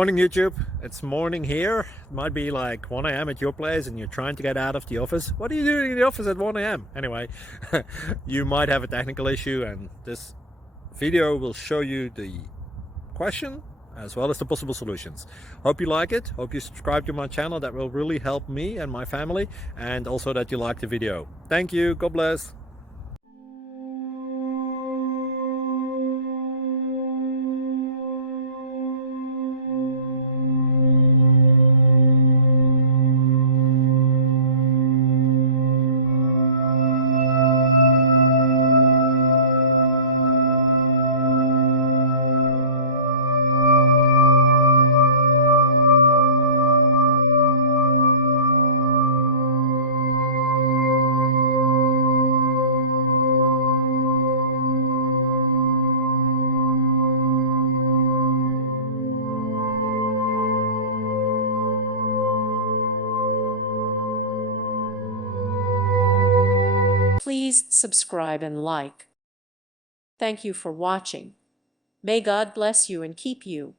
Morning YouTube, it's morning here. It might be like 1 a.m. at your place and you're trying to get out of the office. What are you doing in the office at 1 a.m.? Anyway, you might have a technical issue and this video will show you the question as well as the possible solutions. Hope you like it, hope you subscribe to my channel. That will really help me and my family, and also that you like the video. Thank you, God bless. Please subscribe and like. Thank you for watching. May God bless you and keep you.